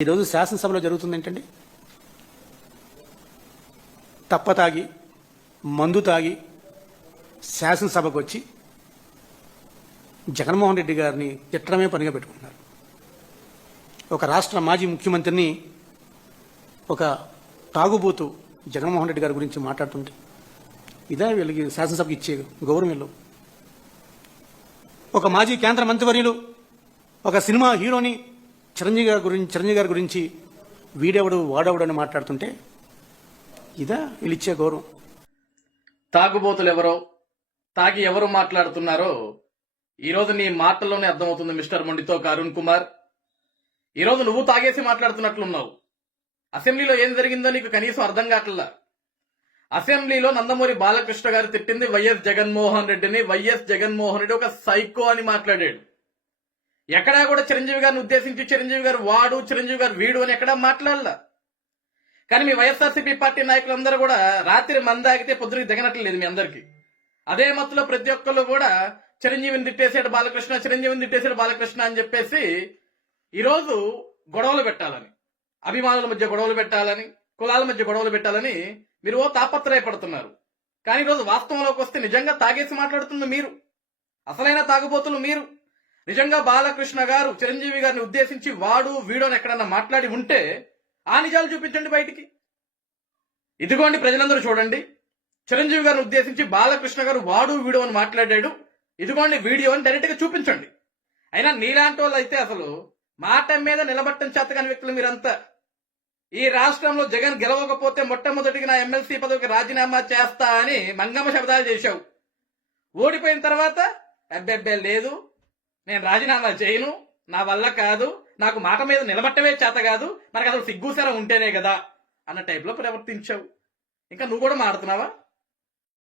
ఈరోజు శాసనసభలో జరుగుతుంది ఏంటండి? తప్ప తాగి మందు తాగి శాసనసభకు వచ్చి జగన్మోహన్ రెడ్డి గారిని తిట్టడమే పనిగా పెట్టుకున్నారు ఒక రాష్ట్ర మాజీ ముఖ్యమంత్రిని ఒక తాగుబోతు జగన్మోహన్ రెడ్డి గారి గురించి మాట్లాడుతుంటే ఇదే వీళ్ళకి శాసనసభకి ఇచ్చే గౌరవం వీళ్ళు ఒక మాజీ కేంద్ర మంత్రివర్యులు ఒక సినిమా హీరోని చిరంజీవి గారి గురించి చిరంజీవి గారి గురించి వీడెవడు వాడెవడు అని మాట్లాడుతుంటే ఇదా వీళ్ళిచ్చే గౌరవం. తాగుబోతులు ఎవరో తాగి ఎవరు మాట్లాడుతున్నారో ఈరోజు నీ మాటల్లోనే అర్థమవుతుంది మిస్టర్ మొండితో అరుణ్ కుమార్. ఈరోజు నువ్వు తాగేసి మాట్లాడుతున్నట్లున్నావు. అసెంబ్లీలో ఏం జరిగిందో నీకు కనీసం అర్థం కావట్లా. అసెంబ్లీలో నందమూరి బాలకృష్ణ గారు తిట్టింది వైఎస్ జగన్మోహన్ రెడ్డిని వైఎస్ జగన్మోహన్ రెడ్డి ఒక సైకో అని మాట్లాడాడు. ఎక్కడా కూడా చిరంజీవి గారిని ఉద్దేశించి చిరంజీవి గారు వాడు చిరంజీవి గారు వీడు అని ఎక్కడా మాట్లాడలా. కానీ మీ వైఎస్ఆర్సీపీ పార్టీ నాయకులందరూ కూడా రాత్రి మందాగితే పొద్దునకి దిగనట్లు లేదు మీ అందరికి. అదే మత్తులో ప్రతి ఒక్కళ్ళు కూడా చిరంజీవిని తిట్టేసాడు బాలకృష్ణ చిరంజీవిని తిట్టేసాడు బాలకృష్ణ అని చెప్పేసి ఈరోజు గొడవలు పెట్టాలని అభిమానుల మధ్య గొడవలు పెట్టాలని కులాల మధ్య గొడవలు పెట్టాలని మీరు ఓ తాపత్రయపడుతున్నారు. కానీ ఈరోజు వాస్తవంలోకి వస్తే నిజంగా తాగేసి మాట్లాడుతుంది మీరు. అసలైన తాగుబోతులు మీరు. నిజంగా బాలకృష్ణ గారు చిరంజీవి గారిని ఉద్దేశించి వాడు వీడోని ఎక్కడన్నా మాట్లాడి ఉంటే ఆ నిజాలు చూపించండి బయటికి. ఇదిగోండి ప్రజలందరూ చూడండి. చిరంజీవి గారిని ఉద్దేశించి బాలకృష్ణ గారు వాడు వీడు అని మాట్లాడాడు. ఇదిగోండి వీడియో అని డైరెక్ట్గా చూపించండి. అయినా నీలాంటి వాళ్ళు అయితే అసలు మాట మీద నిలబట్టం చేతకాని వ్యక్తులు మీరంతా. ఈ రాష్ట్రంలో జగన్ గెలవకపోతే మొట్టమొదటిగా నా ఎమ్మెల్సీ పదవికి రాజీనామా చేస్తా అని మంగమ్మ శబ్దాలు చేశావు. ఓడిపోయిన తర్వాత అబ్బెబ్బే లేదు. నేను రాజీనామా చేయను నా వల్ల కాదు నాకు మాట మీద నిలబట్టమే చేత కాదు మనకు అసలు సిగ్గుసరం ఉంటేనే కదా అన్న టైప్లో ప్రవర్తించావు. ఇంకా నువ్వు కూడా మాడుతున్నావా